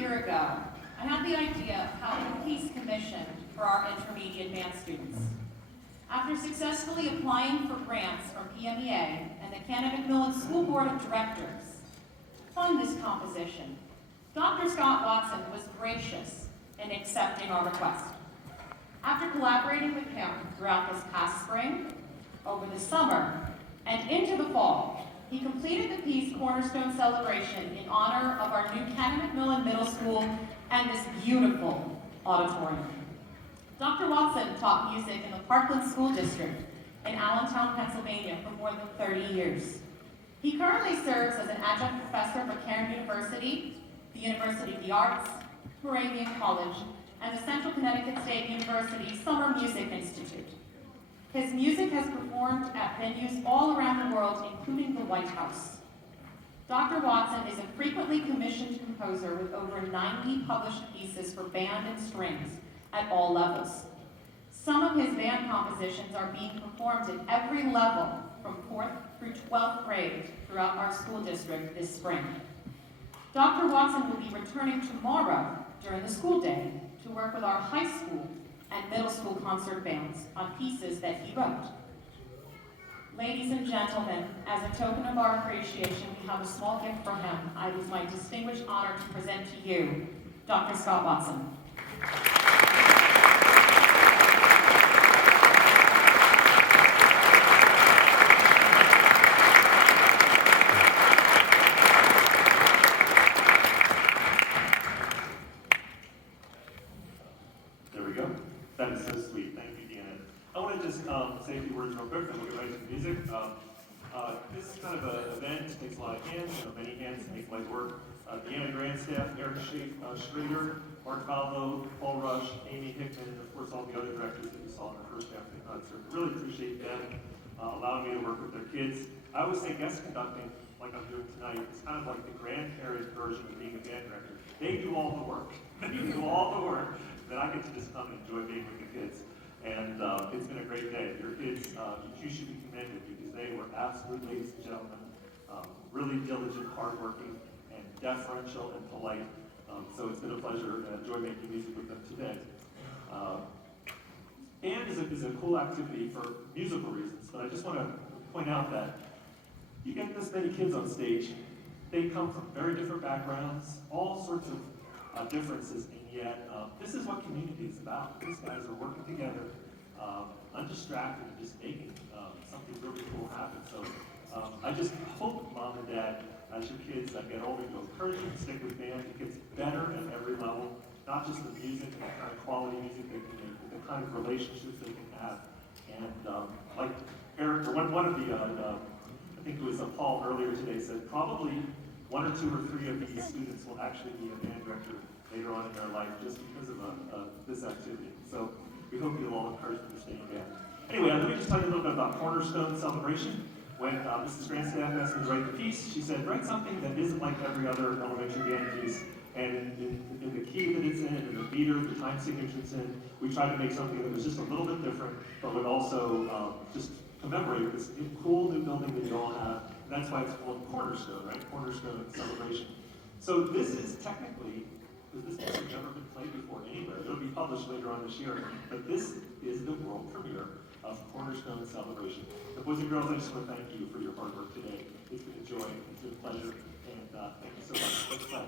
year ago, I had the idea of having a peace commission for our intermediate band students. After successfully applying for grants from PMEA and the Canon Mac Middle School Board of Directors to fund this composition, Dr. Scott Watson was gracious in accepting our request. After collaborating with him throughout this past spring, over the summer, and into the fall, he completed the Peace Cornerstone celebration in honor of our new Canon Mac Middle School and this beautiful auditorium. Dr. Watson taught music in the Parkland School District in Allentown, Pennsylvania for more than 30 years. He currently serves as an adjunct professor for Cairn University, the University of the Arts, Moravian College, and the Central Connecticut State University Summer Music Institute. His music has performed at venues all around the world, including the White House. Dr. Watson is a frequently commissioned composer with over 90 published pieces for band and strings at all levels. Some of his band compositions are being performed at every level from 4th through 12th grade throughout our school district this spring. Dr. Watson will be returning tomorrow during the school day to work with our high school and middle school concert bands on pieces that he wrote. Ladies and gentlemen, as a token of our appreciation, we have a small gift for him. It is my distinguished honor to present to you, Dr. Scott Watson. There we go. That is so sweet. Thank you, Deanna. I want to just say a few words real quick, then we'll get right to the music. This is kind of an event. It takes a lot of hands, many hands to make light work. Deanna Grandstaff, Eric Schrader, Mark Falvo, Paul Rush, Amy Hickman, and of course all the other directors that you saw in our first half of the concert. I really appreciate them allowing me to work with their kids. I always say guest conducting, like I'm doing tonight, is kind of like the grandparent version of being a band director. They do all the work. They do all the work. Then I get to just come and enjoy being with the kids. And it's been a great day. Your kids, you should be commended because they were absolute ladies and gentlemen, really diligent, hardworking, and deferential and polite. So it's been a pleasure and enjoy making music with them today. Band is a cool activity for musical reasons, but I just want to point out that you get this many kids on stage, they come from very different backgrounds, all sorts of differences, and yet this is what community is about. These guys are working together, undistracted, and just making something really cool happen. So I just hope, Mom and Dad, as your kids get older, you'll encourage them to stick with band. It gets better at every level, not just the music and the kind of quality music they can make, but the kind of relationships they can have. And like Eric, or one of the, I think it was Paul earlier today, said probably 1 or 2 or 3 of these students will actually be a band director later on in their life just because of this activity. So we hope you'll all encourage them to stay in band. Anyway, let me just tell you a little bit about Cornerstone Celebration. When Mrs. Grandstaff asked me to write the piece, she said, write something that isn't like every other elementary band piece. And in the key that it's in, and the meter, the time signature it's in, we tried to make something that was just a little bit different, but would also just commemorate this cool new building that you all have. And that's why it's called Cornerstone, right? Cornerstone Celebration. So this is technically, because this has never been played before anywhere. It'll be published later on this year, but this is the world premiere of Cornerstone Celebration. The boys and girls, I just want to thank you for your hard work today. It's been a joy, it's been a pleasure, and thank you so much. Let's play.